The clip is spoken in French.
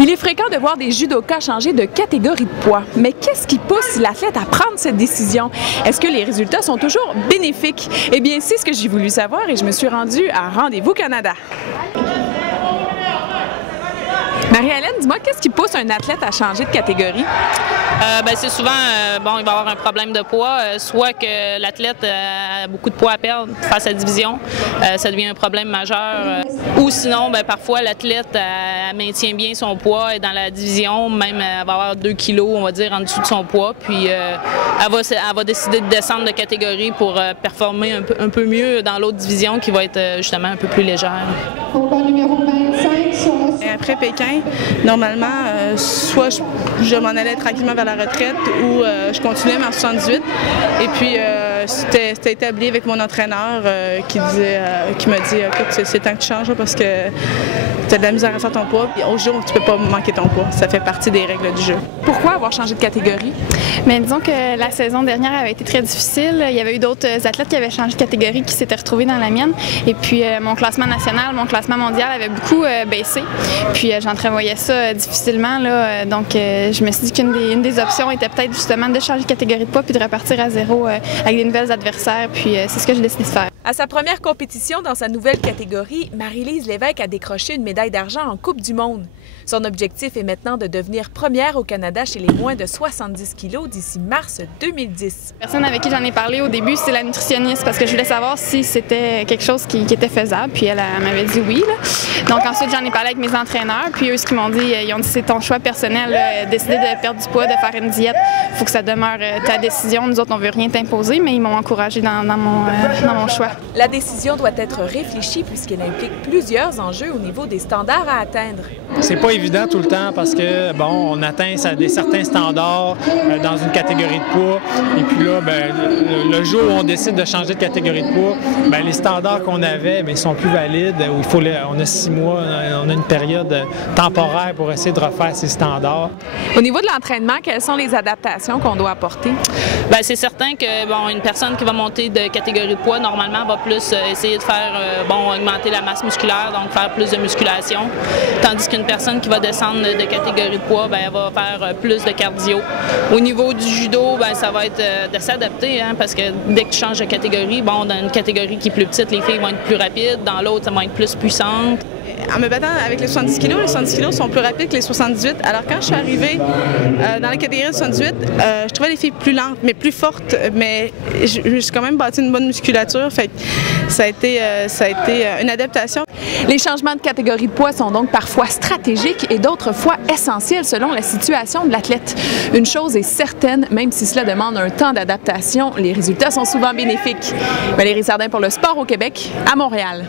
Il est fréquent de voir des judokas changer de catégorie de poids. Mais qu'est-ce qui pousse l'athlète à prendre cette décision? Est-ce que les résultats sont toujours bénéfiques? Eh bien, c'est ce que j'ai voulu savoir et je me suis rendue à Rendez-vous Canada. Marie-Hélène, dis-moi, qu'est-ce qui pousse un athlète à changer de catégorie? C'est souvent, il va avoir un problème de poids, soit que l'athlète a beaucoup de poids à perdre face à la division, ça devient un problème majeur, ou sinon, parfois l'athlète maintient bien son poids et dans la division, même elle va avoir 2 kilos, on va dire, en dessous de son poids, puis elle va décider de descendre de catégorie pour performer un peu mieux dans l'autre division qui va être justement un peu plus légère. Numéro 25 sur le... Après Pékin, normalement, soit je m'en allais tranquillement vers la retraite ou je continuais en 78. Et puis, c'était établi avec mon entraîneur qui m'a dit « Écoute, c'est temps que tu changes parce que tu as de la misère à faire ton poids. Au jour, tu peux pas manquer ton poids. Ça fait partie des règles du jeu. » Pourquoi avoir changé de catégorie? Mais disons que la saison dernière avait été très difficile. Il y avait eu d'autres athlètes qui avaient changé de catégorie qui s'étaient retrouvés dans la mienne. Et puis mon classement national, mon classement mondial avait beaucoup baissé. Puis j'entrevoyais ça difficilement. Là. Donc je me suis dit qu'une des options était peut-être justement de changer de catégorie de poids puis de repartir à zéro avec des nouvelles adversaires. Puis c'est ce que j'ai décidé de faire. À sa première compétition dans sa nouvelle catégorie, Marie-Lise Lévesque a décroché une médaille d'argent en Coupe du monde. Son objectif est maintenant de devenir première au Canada chez les moins de 70 kilos d'ici mars 2010. La personne avec qui j'en ai parlé au début, c'est la nutritionniste parce que je voulais savoir si c'était quelque chose qui était faisable. Puis elle m'avait dit oui. Là. Donc ensuite, j'en ai parlé avec mes entraîneurs. Puis eux, ce qu'ils m'ont dit, ils ont dit c'est ton choix personnel. Là, décider de perdre du poids, de faire une diète, il faut que ça demeure ta décision. Nous autres, on veut rien t'imposer, mais ils m'ont encouragée dans mon choix. La décision doit être réfléchie puisqu'elle implique plusieurs enjeux au niveau des standards à atteindre. C'est pas évident tout le temps parce que, on atteint certains standards dans une catégorie de poids. Et puis là, le jour où on décide de changer de catégorie de poids, les standards qu'on avait, ils sont plus valides. On a 6 mois, on a une période temporaire pour essayer de refaire ces standards. Au niveau de l'entraînement, quelles sont les adaptations qu'on doit apporter? C'est certain que, une personne qui va monter de catégorie de poids, normalement, va plus essayer de faire, augmenter la masse musculaire, donc faire plus de musculation. Tandis qu'une personne qui va descendre de catégorie de poids, elle va faire plus de cardio. Au niveau du judo, ça va être de s'adapter, parce que dès que tu changes de catégorie, dans une catégorie qui est plus petite, les filles vont être plus rapides, dans l'autre, ça va être plus puissante. En me battant avec les 70 kg, les 70 kg sont plus rapides que les 78. Alors quand je suis arrivée dans la catégorie de 78, je trouvais les filles plus lentes, mais plus fortes. Mais je me suis quand même bâti une bonne musculature. Fait que ça a été une adaptation. Les changements de catégorie de poids sont donc parfois stratégiques et d'autres fois essentiels selon la situation de l'athlète. Une chose est certaine, même si cela demande un temps d'adaptation, les résultats sont souvent bénéfiques. Valérie Sardin pour le sport au Québec, à Montréal.